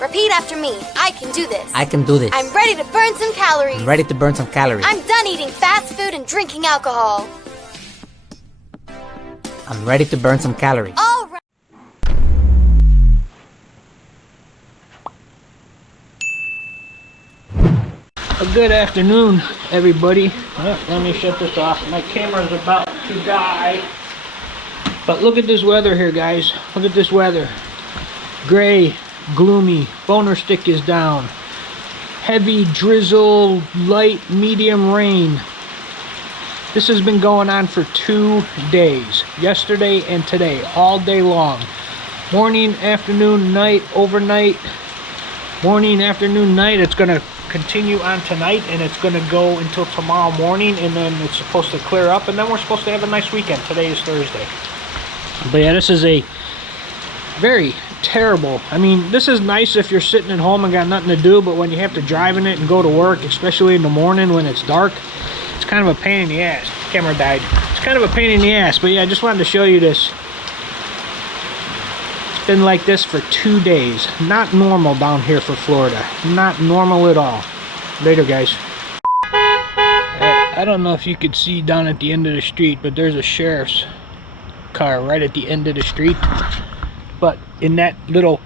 Repeat after me. I can do this. I can do this. I'm ready to burn some calories. I'm ready to burn some calories. I'm done eating fast food and drinking alcohol. I'm ready to burn some calories. All right. Good afternoon, everybody. Let me shut this off. My camera's about to die. But look at this weather here, guys. Look at this weather. Gray, gloomy, boner stick is down. Heavy drizzle, light, medium rain. This has been going on for 2 days. Yesterday and today, all day long. Morning, afternoon, night, overnight. Morning, afternoon, night. It's going to continue on tonight, and it's going to go until tomorrow morning, and then it's supposed to clear up, and then we're supposed to have a nice weekend. Today is Thursday. But yeah, this is a very terrible. I mean, this is nice if you're sitting at home and got nothing to do, but when you have to drive in it and go to work, especially in the morning when it's dark, it's kind of a pain in the ass. Camera died. It's kind of a pain in the ass, but yeah, I just wanted to show you this. It's been like this for 2 days. Not normal down here for Florida. Not normal at all. Later, guys. I don't know if you could see down at the end of the street, but there's a sheriff's car right at the end of the street. But in that little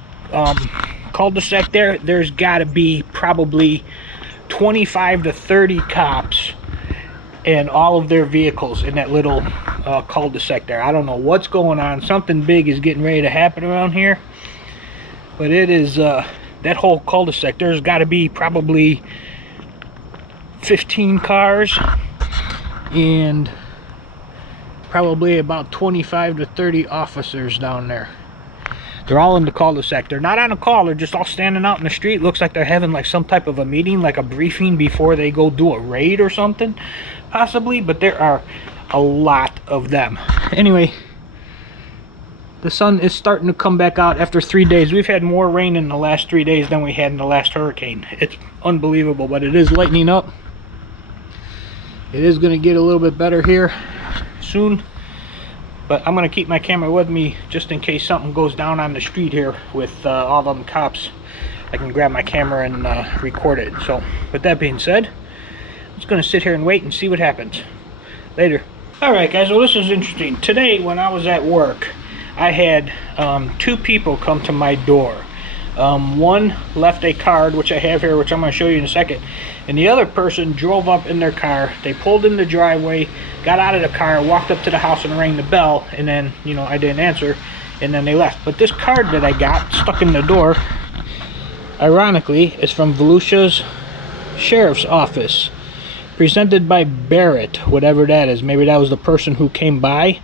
cul-de-sac there, there's got to be probably 25 to 30 cops and all of their vehicles in that little cul-de-sac there. I don't know what's going on. Something big is getting ready to happen around here. But it is, that whole cul-de-sac, there's got to be probably 15 cars and probably about 25 to 30 officers down there. They're all in the cul-de-sac. They're not on a call. They're just all standing out in the street. Looks like they're having like some type of a meeting, like a briefing before they go do a raid or something, possibly. But there are a lot of them. Anyway, the sun is starting to come back out after 3 days. We've had more rain in the last 3 days than we had in the last hurricane. It's unbelievable, but it is lightening up. It is going to get a little bit better here soon. But I'm going to keep my camera with me just in case something goes down on the street here with all them cops. I can grab my camera and record it. So with that being said, I'm just going to sit here and wait and see what happens. Later. Alright guys, well this is interesting. Today when I was at work, I had 2 people come to my door. One left a card, which I have here, which I'm going to show you in a second. And the other person drove up in their car. They pulled in the driveway, got out of the car, walked up to the house and rang the bell. And then, you know, I didn't answer. And then they left. But this card that I got stuck in the door, ironically, is from Volusia's Sheriff's Office. Presented by Barrett, whatever that is. Maybe that was the person who came by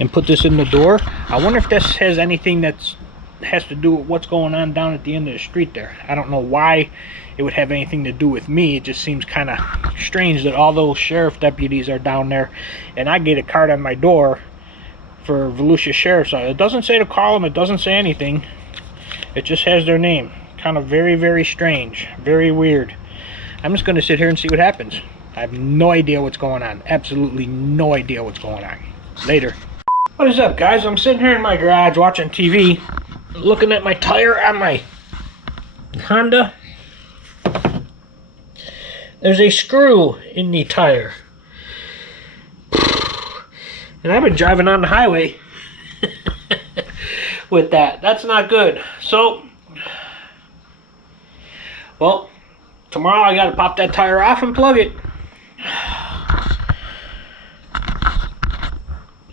and put this in the door. I wonder if this has anything that's has to do with what's going on down at the end of the street there. I don't know why it would have anything to do with me. It just seems kind of strange that all those sheriff deputies are down there and I get a card on my door for Volusia Sheriff's Office. It doesn't say to call them. It doesn't say anything. It just has their name. Kind of very, very strange. Very weird. I'm just going to sit here and see what happens. I have no idea what's going on. Absolutely no idea what's going on. Later. What is up, guys? I'm sitting here in my garage watching TV, looking at my tire on my Honda. There's a screw in the tire. And I've been driving on the highway with that. That's not good. So, well, tomorrow I gotta pop that tire off and plug it.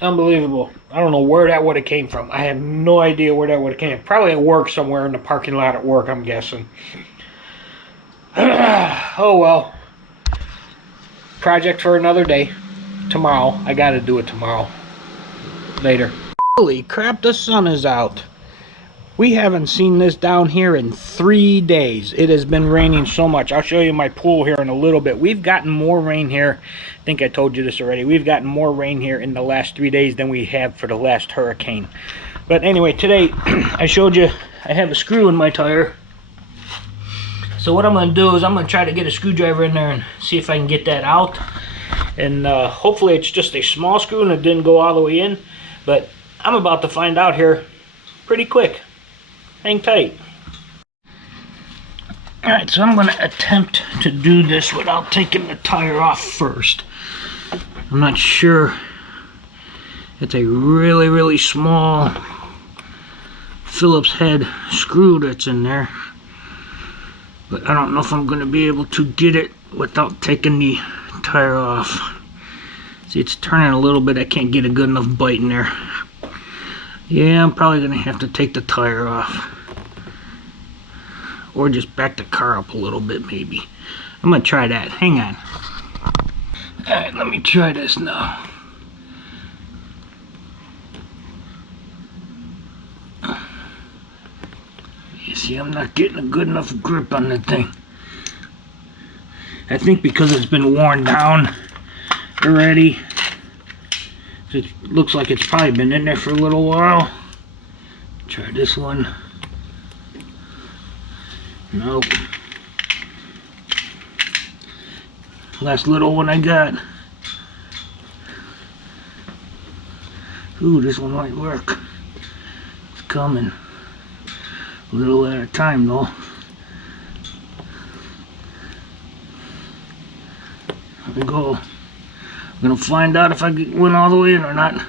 Unbelievable. I don't know where that would have came from. I have no idea where that would have came from. Probably at work somewhere in the parking lot at work, I'm guessing. Oh well. Project for another day. Tomorrow. I gotta do it tomorrow. Later. Holy crap, the sun is out. We haven't seen this down here in 3 days. It has been raining so much. I'll show you my pool here in a little bit. We've gotten more rain here. I think I told you this already. We've gotten more rain here in the last 3 days than we have for the last hurricane. But anyway, today I showed you I have a screw in my tire. So what I'm going to do is I'm going to try to get a screwdriver in there and see if I can get that out. And hopefully it's just a small screw and it didn't go all the way in. But I'm about to find out here pretty quick. Hang tight. Alright, so I'm going to attempt to do this without taking the tire off first. I'm not sure. It's a really, really small Phillips head screw that's in there. But I don't know if I'm going to be able to get it without taking the tire off. See, it's turning a little bit. I can't get a good enough bite in there. Yeah, I'm probably going to have to take the tire off. Or just back the car up a little bit, maybe. I'm going to try that. Hang on. Alright, let me try this now. You see, I'm not getting a good enough grip on the thing. I think because it's been worn down already. It looks like it's probably been in there for a little while. Try this one. Nope. Last little one I got. Ooh, this one might work. It's coming. A little at a time though. There we go. I'm gonna find out if I went all the way in or not.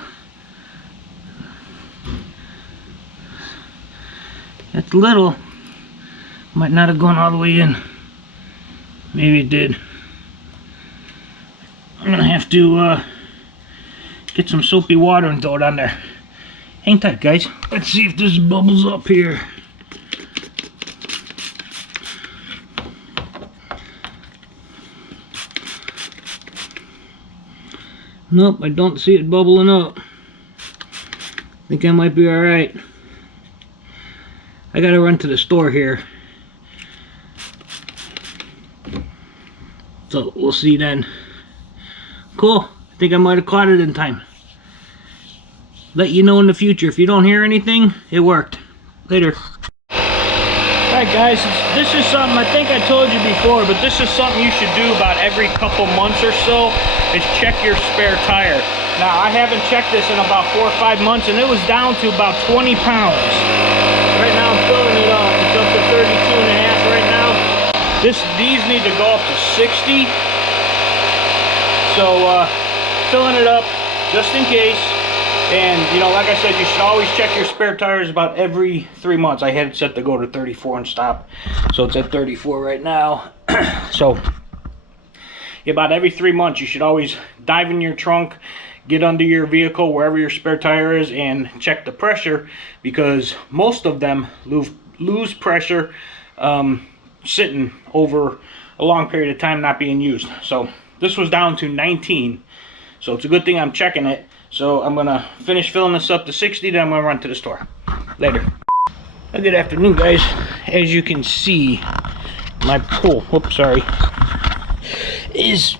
That's little. Might not have gone all the way in. Maybe it did. I'm gonna have to get some soapy water and throw it on there. Hang tight, guys. Let's see if there's bubbles up here. Nope, I don't see it bubbling up. Think I might be alright. I gotta run to the store here. So we'll see then. Cool. I think I might have caught it in time. Let you know in the future. If you don't hear anything, it worked. Later. Alright guys, this is something I think I told you before, but this is something you should do about every couple months or so, is check your spare tire. Now I haven't checked this in about 4 or 5 months and it was down to about 20 pounds. Right now I'm filling it up. It's up to 32 and a half right now. These need to go up to 60. So filling it up just in case. And you know, like I said, you should always check your spare tires about every 3 months. I had it set to go to 34 and stop. So it's at 34 right now. So about every 3 months you should always dive in your trunk, get under your vehicle wherever your spare tire is, and check the pressure, because most of them lose pressure sitting over a long period of time not being used. So this was down to 19, so it's a good thing I'm checking it. So I'm gonna finish filling this up to 60, then I'm gonna run to the store. Later. Good afternoon, guys. As you can see, my pool, whoops, sorry, is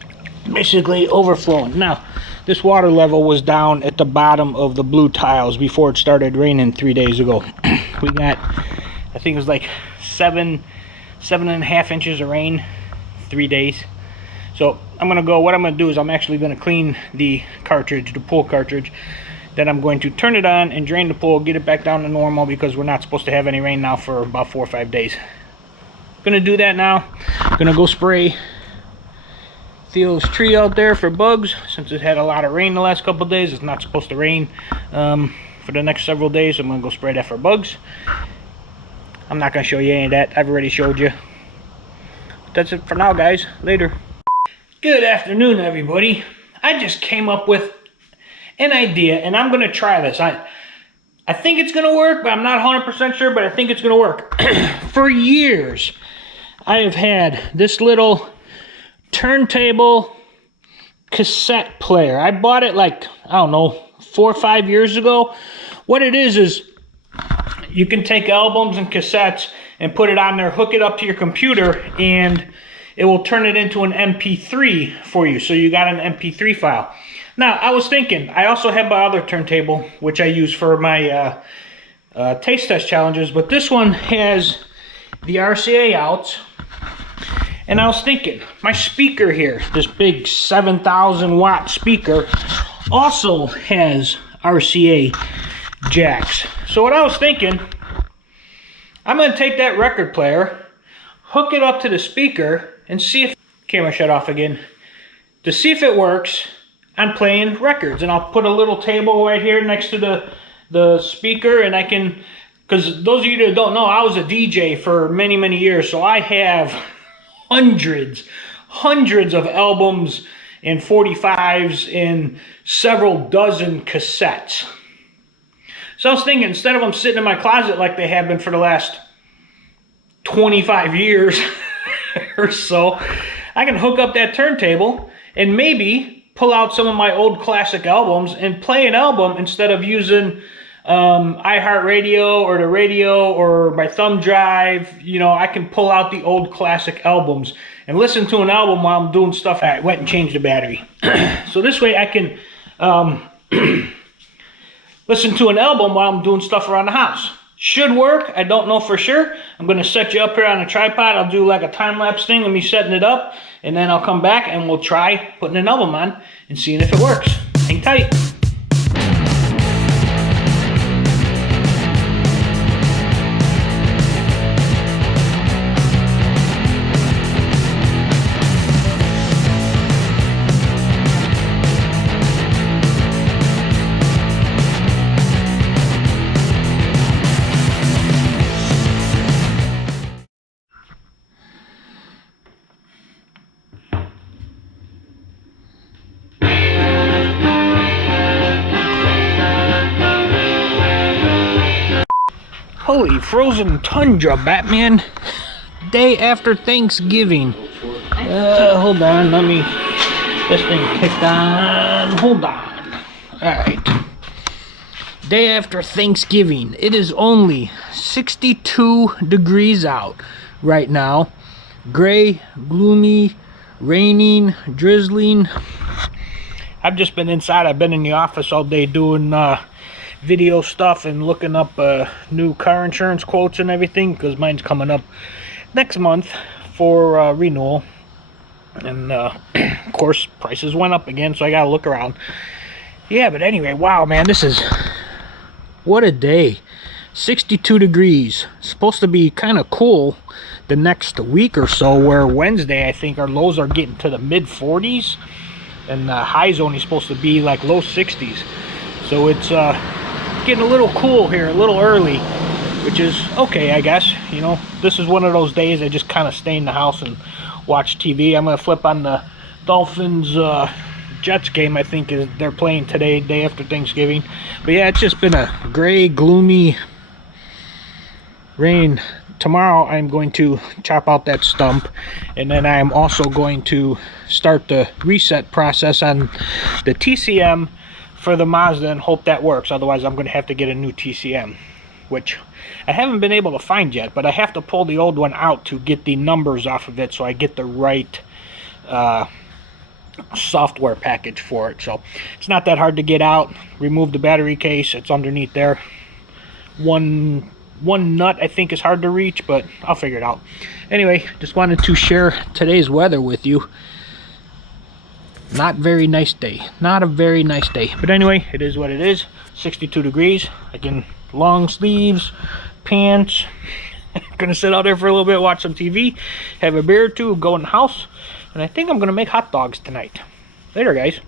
basically overflowing. Now, this water level was down at the bottom of the blue tiles before it started raining 3 days ago. We got, I think it was like 7.5 inches of rain, 3 days. So I'm gonna go, what I'm gonna do is I'm actually gonna clean the cartridge, the pool cartridge. Then I'm going to turn it on and drain the pool, get it back down to normal, because we're not supposed to have any rain now for about 4 or 5 days. Gonna do that now. Gonna go spray Theo's tree out there for bugs, since it had a lot of rain the last couple of days. It's not supposed to rain for the next several days. So I'm gonna go spray that for bugs. I'm not gonna show you any of that. I've already showed you. But that's it for now, guys. Later. Good afternoon, everybody. I just came up with an idea, and I'm gonna try this. I think it's gonna work, but I'm not 100% sure, but I think it's gonna work. For years, I have had this little turntable cassette player. I bought it like, I don't know, 4 or 5 years ago. What it is you can take albums and cassettes and put it on there, hook it up to your computer, and it will turn it into an MP3 for you. So you got an MP3 file. Now, I was thinking, I also have my other turntable, which I use for my taste test challenges, but this one has the RCA outs. And I was thinking, my speaker here, this big 7,000 watt speaker, also has RCA jacks. So what I was thinking, I'm going to take that record player, hook it up to the speaker and see if camera shut off again, to see if it works on playing records. And I'll put a little table right here next to the speaker, and I can, because those of you that don't know, I was a DJ for many years, so I have hundreds of albums and 45s and several dozen cassettes. So I was thinking, instead of them sitting in my closet like they have been for the last 25 years or so, I can hook up that turntable and maybe pull out some of my old classic albums and play an album instead of using iHeartRadio or the radio or my thumb drive. You know, I can pull out the old classic albums and listen to an album while I'm doing stuff. I went and changed the battery. So this way I can listen to an album while I'm doing stuff around the house. Should work. I don't know for sure. I'm going to set you up here on a tripod. I'll do like a time-lapse thing of me setting it up, and then I'll come back and we'll try putting an album on and seeing if it works. Hang tight. Holy frozen tundra, Batman. Day after Thanksgiving. Hold on, let me... This thing kicked on. Hold on. Alright. Day after Thanksgiving. It is only 62 degrees out right now. Gray, gloomy, raining, drizzling. I've just been inside. I've been in the office all day doing video stuff and looking up new car insurance quotes and everything, because mine's coming up next month for renewal, and of course prices went up again, so I gotta look around. Yeah, but anyway, wow, man, this is, what a day. 62 degrees. Supposed to be kind of cool the next week or so, where Wednesday I think our lows are getting to the mid 40s and the high's only supposed to be like low 60s. So it's getting a little cool here, a little early, which is okay, I guess. You know, this is one of those days I just kind of stay in the house and watch TV. I'm going to flip on the Dolphins Jets game, I think they're playing today, day after Thanksgiving. But yeah, it's just been a gray, gloomy rain. Tomorrow I'm going to chop out that stump, and then I'm also going to start the reset process on the TCM for the Mazda and hope that works. Otherwise I'm going to have to get a new TCM, which I haven't been able to find yet, but I have to pull the old one out to get the numbers off of it so I get the right software package for it. So it's not that hard to get out. Remove the battery case, it's underneath there. One nut I think is hard to reach, but I'll figure it out. Anyway, just wanted to share today's weather with you. Not very nice day. Not a very nice day. But anyway, it is what it is. 62 degrees. I can long sleeves, pants. Gonna sit out there for a little bit, watch some TV, have a beer or two, go in the house, and I think I'm gonna make hot dogs tonight. Later, guys.